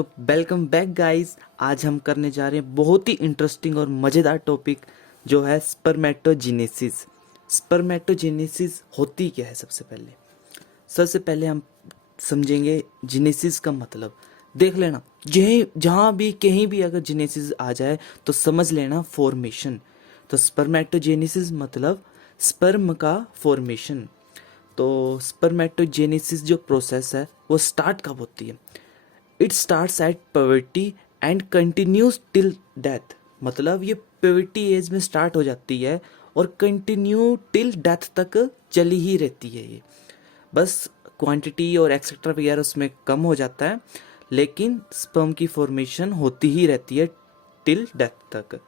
तो welcome back guys. आज हम करने जा रहे हैं बहुत ही इंटरेस्टिंग और मज़ेदार टॉपिक जो है स्पर्मेटोजेनेसिस। स्पर्मेटोजेनेसिस होती क्या है? सबसे पहले हम समझेंगे जेनेसिस का मतलब। देख लेना, जहाँ भी कहीं भी अगर जेनेसिस आ जाए तो समझ लेना फॉर्मेशन। तो स्पर्मेटोजेनेसिस मतलब स्पर्म का फॉर्मेशन। तो स्पर्मेटोजेनेसिस जो प्रोसेस है वो स्टार्ट कब होती है? It starts at puberty and continues till death. मतलब ये प्यूबर्टी एज में स्टार्ट हो जाती है और कंटिन्यू टिल डेथ तक चली ही रहती है। ये बस क्वांटिटी और एक्सेट्रा वगैरह उसमें कम हो जाता है, लेकिन स्पर्म की फॉर्मेशन होती ही रहती है टिल डेथ तक।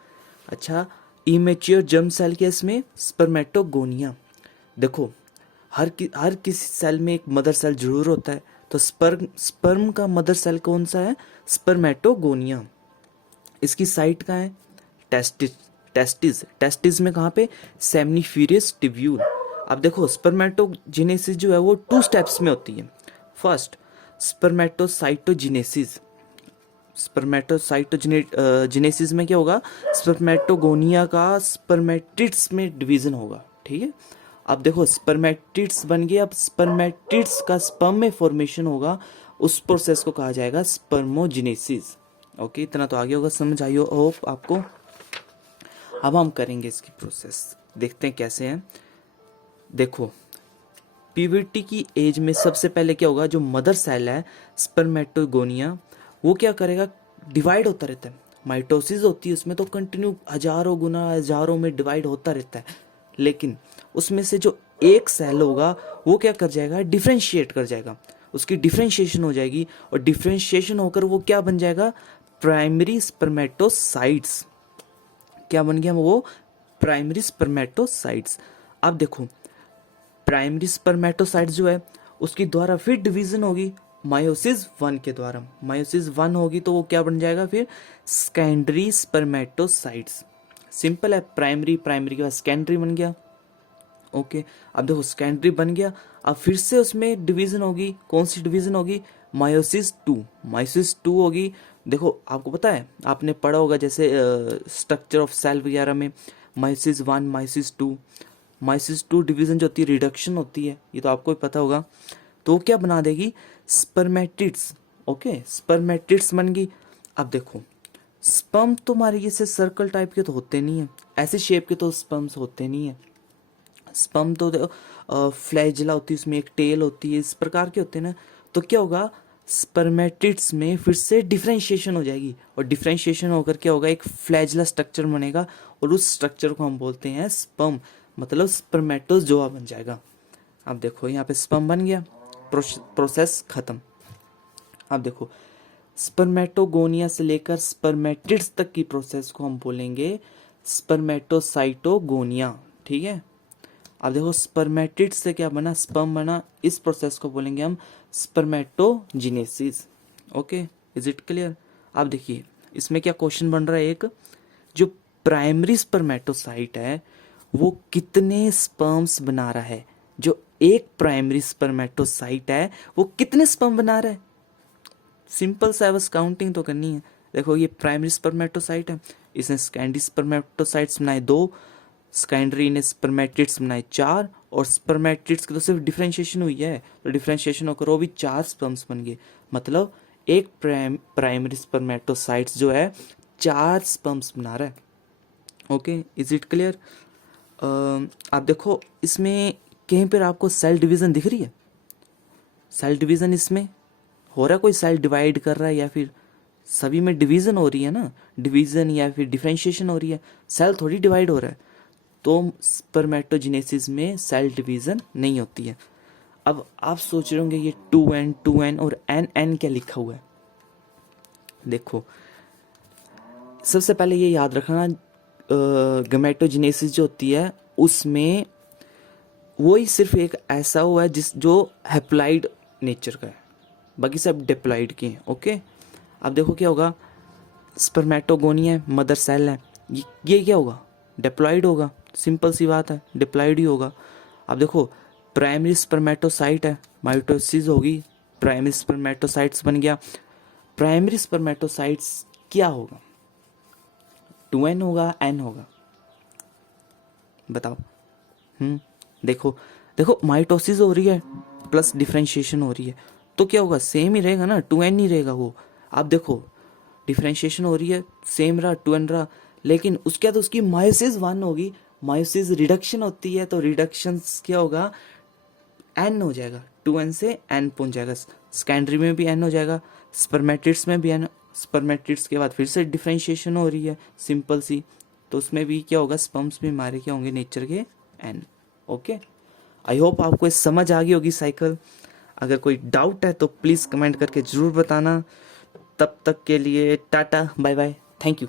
अच्छा, इमेच्योर जर्म सेल के इसमें स्पर्मेटोगोनिया। देखो, हर किसी सेल में एक मदर सेल जरूर होता है। तो स्पर्म का मदर सेल कौन सा है? स्पर्मेटोगोनिया। इसकी साइट कहाँ है? टेस्टिस। टेस्टिस में कहाँ पे? Seminiferous tubule. अब देखो, स्पर्मेटोजेनेसिस जो है वो 2 स्टेप्स में होती है। First, spermatocytogenesis. जेनेसिस में क्या होगा? स्पर्मेटोगोनिया का स्पर्मेटिड्स में डिवीजन होगा। ठीक है, अब देखो स्पर्मेटिड्स बन गए। अब स्पर्मेटिड्स का स्पर्म में फॉर्मेशन होगा, उस प्रोसेस को कहा जाएगा स्पर्मोजेनेसिस। ओके, इतना तो आगे होगा, समझ आई होप आपको। अब हम करेंगे इसकी प्रोसेस, देखते हैं कैसे हैं। देखो, प्यूबर्टी की एज में सबसे पहले क्या होगा? जो मदर सेल है स्पर्मेटोगोनिया, वो क्या करेगा? डिवाइड होता रहता है। माइटोसिस होती है उसमें, तो कंटिन्यू हजारों गुना हजारों में डिवाइड होता रहता है। लेकिन उसमें से जो एक सेल होगा वो क्या कर जाएगा? डिफ्रेंशिएट कर जाएगा। उसकी डिफ्रेंशिएशन हो जाएगी और डिफ्रेंशिएशन होकर वो क्या बन जाएगा? Primary spermatocytes. क्या बन गया वो? Primary spermatocytes. अब देखो, प्राइमरी स्पर्मेटोसाइट्स जो है उसकी द्वारा फिर डिवीजन होगी मायोसिस 1 के द्वारा। मायोसिस 1 होगी तो वो क्या बन जाएगा? फिर सेकेंडरी स्पर्मेटोसाइट्स। सिंपल है, प्राइमरी के बाद सेकेंडरी बन गया। ओके, अब देखो सेकेंडरी बन गया, अब फिर से उसमें डिवीजन होगी। कौन सी डिवीजन होगी? मायोसिस 2। मायोसिस 2 होगी। देखो, आपको पता है, आपने पढ़ा होगा जैसे स्ट्रक्चर ऑफ सेल वगैरह में, मायोसिस 1, मायोसिस 2 डिवीजन जो होती है रिडक्शन होती है, ये तो आपको भी पता होगा। तो क्या बना देगी? स्पर्मेटिड्स। ओके, स्पर्मेटिड्स बन गई। अब देखो, स्पर्म तो हमारे जैसे सर्कल टाइप के तो होते नहीं है, ऐसे शेप के तो स्पर्म्स होते नहीं है। स्पर्म तो फ्लैजिला होती है, उसमें एक टेल होती है, इस प्रकार के होते हैं ना। तो क्या होगा? स्पर्मेटिड्स में फिर से डिफ्रेंशिएशन हो जाएगी और डिफ्रेंशिएशन होकर क्या होगा? एक फ्लैजिला स्ट्रक्चर बनेगा और उस स्ट्रक्चर को हम बोलते हैं स्पर्म, मतलब स्पर्मेटोजोआ बन जाएगा। अब देखो, यहाँ पे स्पर्म बन गया, प्रोसेस खत्म। अब देखो, स्पर्मेटोगोनिया से लेकर स्पर्मेटिड्स तक की प्रोसेस को हम बोलेंगे स्पर्मेटोसाइटोगोनिया। ठीक है, अब देखो स्पर्मेटिड्स से क्या बना? स्पर्म बना। इस प्रोसेस को बोलेंगे हम spermatogenesis. Okay, is it clear? अब देखिए, इसमें क्या क्वेश्चन बन रहा है? एक, जो प्राइमरी स्पर्मेटोसाइट है वो कितने स्पर्म्स बना रहा है? जो एक प्राइमरी स्पर्मेटोसाइट है वो कितने स्पर्म बना रहा है? सिंपल सा है, बस काउंटिंग तो करनी है। देखो, ये प्राइमरी स्पर्मेटोसाइट है, इसने सेकेंडरी स्पर्मेटोसाइट्स बनाए 2, सेकेंडरी ने स्पर्मेटिड्स बनाए 4, और स्पर्मेटिड्स की तो सिर्फ डिफ्रेंशिएशन हुई है, तो डिफ्रेंशिएशन होकर वो भी 4 स्पर्म्स बन गए। मतलब एक प्राइमरी स्पर्मेटोसाइट्स जो है 4 स्पर्म्स बना रहा है। Okay, is it clear? आप देखो, इसमें कहीं पर आपको सेल डिवीजन दिख रही है? सेल डिवीजन इसमें हो रहा है? कोई सेल डिवाइड कर रहा है या फिर सभी में डिवीजन हो रही है ना? डिवीजन या फिर डिफ्रेंशिएशन हो रही है, सेल थोड़ी डिवाइड हो रहा है। तो स्पर्मेटोजेनेसिस में सेल डिवीजन नहीं होती है। अब आप सोच रहे होंगे ये 2n और n क्या लिखा हुआ है? देखो, सबसे पहले ये याद रखना, गैमेटोजेनेसिस जो होती है उसमें वही सिर्फ एक ऐसा हुआ है जो हैप्लॉइड नेचर का है, बाकी सब डिप्लॉइड के हैं। ओके, अब देखो क्या होगा? स्पर्मेटोगोनिया है, मदर सेल है, ये क्या होगा? डिप्लॉइड होगा। सिंपल सी बात है, डिप्लॉइड ही होगा। अब देखो, प्राइमरी स्पर्मेटोसाइट है, माइटोसिस होगी, प्राइमरी स्पर्मेटोसाइट्स बन गया। प्राइमरी स्पर्मेटोसाइट्स क्या होगा, 2n होगा, n होगा, बताओ। देखो देखो माइटोसिस हो रही है प्लस डिफ्रेंशिएशन हो रही है, तो क्या होगा, सेम ही रहेगा ना, 2n ही रहेगा वो। आप देखो डिफ्रेंशिएशन हो रही है, सेम रहा, 2n रहा, लेकिन उसके बाद उसकी मायोसिस 1 होगी, मायोसिस रिडक्शन होती है, तो रिडक्शन क्या होगा, n हो जाएगा, 2n से n पहुंच जाएगा। सेकेंडरी में भी n हो जाएगा, स्पर्मेटिड्स में भी n, स्पर्मेटिड्स के बाद फिर से डिफ्रेंशिएशन हो रही है सिंपल सी, तो उसमें भी क्या होगा, स्पर्म्स भी हमारे क्या होंगे, नेचर के n। ओके, आई होप आपको इस समझ आ गई होगी साइकिल। अगर कोई डाउट है तो प्लीज़ कमेंट करके ज़रूर बताना। तब तक के लिए tata bye bye, thank you.